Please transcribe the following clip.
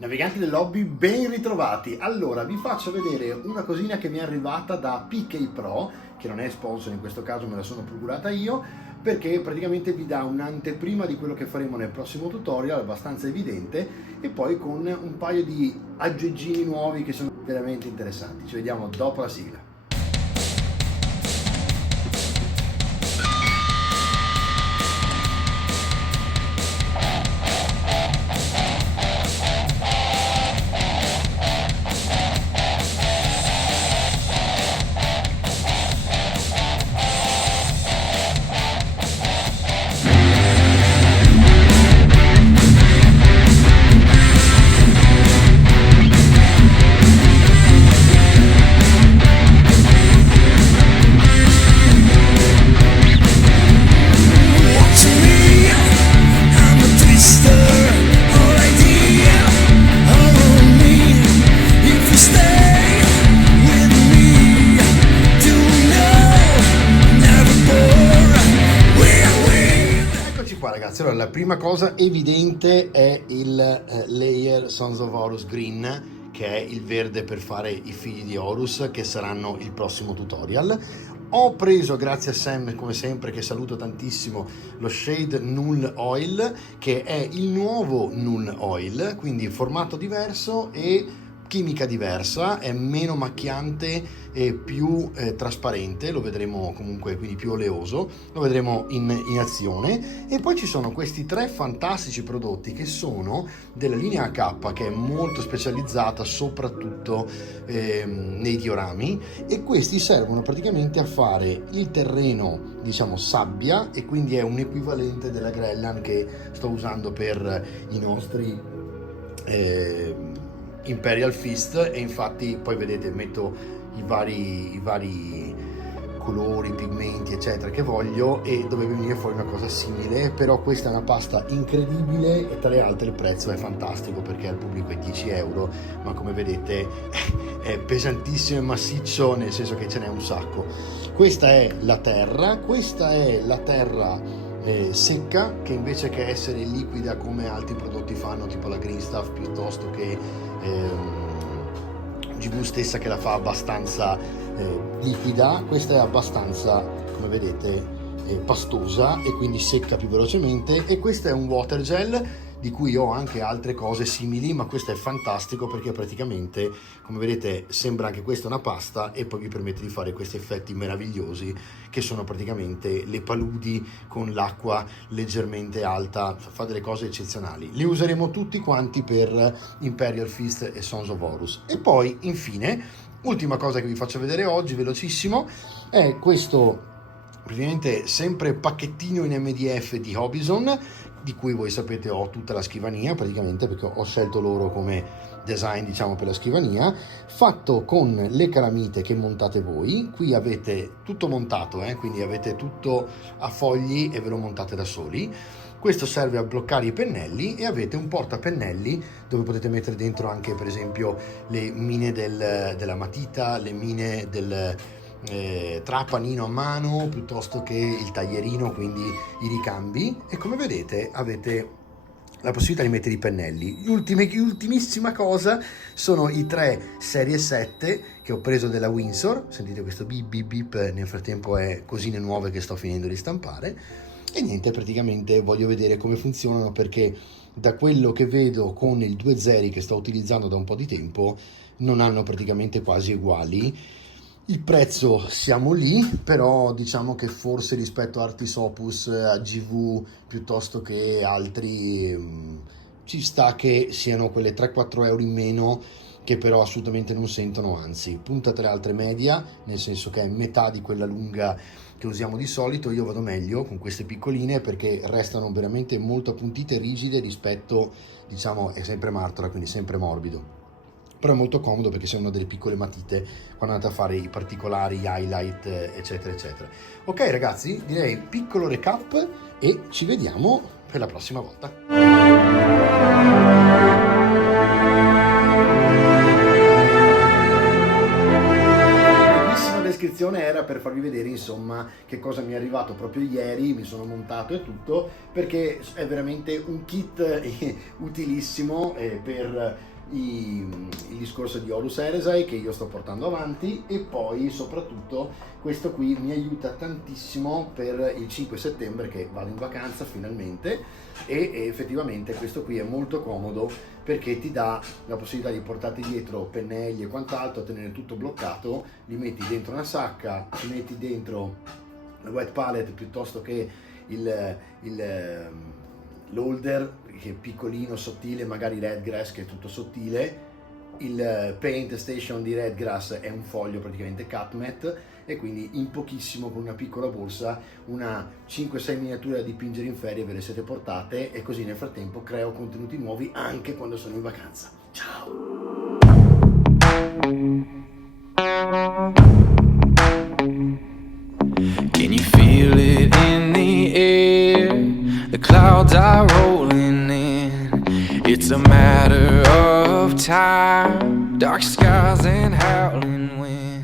Naviganti dell'hobby, ben ritrovati. Allora, vi faccio vedere una cosina che mi è arrivata da PK Pro, che non è sponsor in questo caso, me la sono procurata io, perché praticamente vi dà un'anteprima di quello che faremo nel prossimo tutorial, abbastanza evidente, e poi con un paio di aggeggini nuovi che sono veramente interessanti. Ci vediamo dopo la sigla. Ragazzi, allora la prima cosa evidente è il layer Sons of Horus Green, che è il verde per fare i figli di Horus, che saranno il prossimo tutorial. Ho preso, grazie a Sam come sempre, che saluto tantissimo, lo Shade Null Oil, che è il nuovo Null Oil, quindi formato diverso e chimica diversa, è meno macchiante e più trasparente, lo vedremo comunque, quindi più oleoso, lo vedremo in azione. E poi ci sono questi tre fantastici prodotti che sono della linea AK, che è molto specializzata soprattutto nei diorami, e questi servono praticamente a fare il terreno, diciamo sabbia, e quindi è un equivalente della Grellan che sto usando per i nostri Imperial Fist. E infatti poi vedete, metto i vari colori, pigmenti eccetera che voglio, e dovrebbe venire fuori una cosa simile. Però questa è una pasta incredibile e tra le altre il prezzo è fantastico, perché al pubblico è 10 euro, ma come vedete è pesantissimo e massiccio, nel senso che ce n'è un sacco. Questa è la terra, secca, che invece che essere liquida come altri prodotti fanno, tipo la Green Stuff, piuttosto che GV stessa, che la fa abbastanza liquida, questa è abbastanza, come vedete, pastosa e quindi secca più velocemente. E questo è un water gel, di cui ho anche altre cose simili, ma questo è fantastico perché praticamente, come vedete, sembra anche questa una pasta, e poi vi permette di fare questi effetti meravigliosi che sono praticamente le paludi con l'acqua leggermente alta. Fa delle cose eccezionali. Li useremo tutti quanti per Imperial Fist e Sons of Horus. E poi infine, ultima cosa che vi faccio vedere oggi velocissimo, è questo praticamente sempre pacchettino in MDF di Hobison, di cui voi sapete ho tutta la scrivania praticamente, perché ho scelto loro come design, diciamo, per la scrivania, fatto con le calamite che montate voi. Qui avete tutto montato, quindi avete tutto a fogli e ve lo montate da soli. Questo serve a bloccare i pennelli, e avete un portapennelli dove potete mettere dentro anche, per esempio, le mine della matita, le mine del trapanino a mano, piuttosto che il taglierino, quindi i ricambi. E come vedete avete la possibilità di mettere i pennelli. Ultimissima cosa sono i tre serie 7 che ho preso della Winsor. Sentite questo bip bip bip, nel frattempo è cosine nuove che sto finendo di stampare. E niente, praticamente voglio vedere come funzionano, perché da quello che vedo con il 2 zeri che sto utilizzando da un po' di tempo, non hanno praticamente quasi uguali. Il prezzo siamo lì, però diciamo che forse rispetto a Artis Opus, a GV, piuttosto che altri, ci sta che siano quelle 3-4 euro in meno, che però assolutamente non sentono, anzi puntate le altre media, nel senso che è metà di quella lunga che usiamo di solito. Io vado meglio con queste piccoline perché restano veramente molto appuntite e rigide rispetto, diciamo, è sempre martora, quindi sempre morbido, però è molto comodo perché sono delle piccole matite quando andate a fare i particolari, gli highlight eccetera eccetera. Ok ragazzi, direi piccolo recap e ci vediamo per la prossima volta. Descrizione era per farvi vedere insomma che cosa mi è arrivato proprio ieri, mi sono montato e tutto, perché è veramente un kit utilissimo per il discorso di Horus Heresy che io sto portando avanti, e poi soprattutto questo qui mi aiuta tantissimo per il 5 settembre che vado in vacanza finalmente, e effettivamente questo qui è molto comodo perché ti dà la possibilità di portarti dietro pennelli e quant'altro, tenere tutto bloccato, li metti dentro una sacca, ci metti dentro il wet palette piuttosto che l'holder che è piccolino, sottile, magari Redgrass che è tutto sottile, il paint station di Redgrass è un foglio praticamente cut mat, e quindi in pochissimo con una piccola borsa una 5-6 miniature da dipingere in ferie ve le siete portate, e così nel frattempo creo contenuti nuovi anche quando sono in vacanza. Ciao! Can you feel it in the air? The clouds are rolling in. It's a matter of time. Dark skies and howling wind.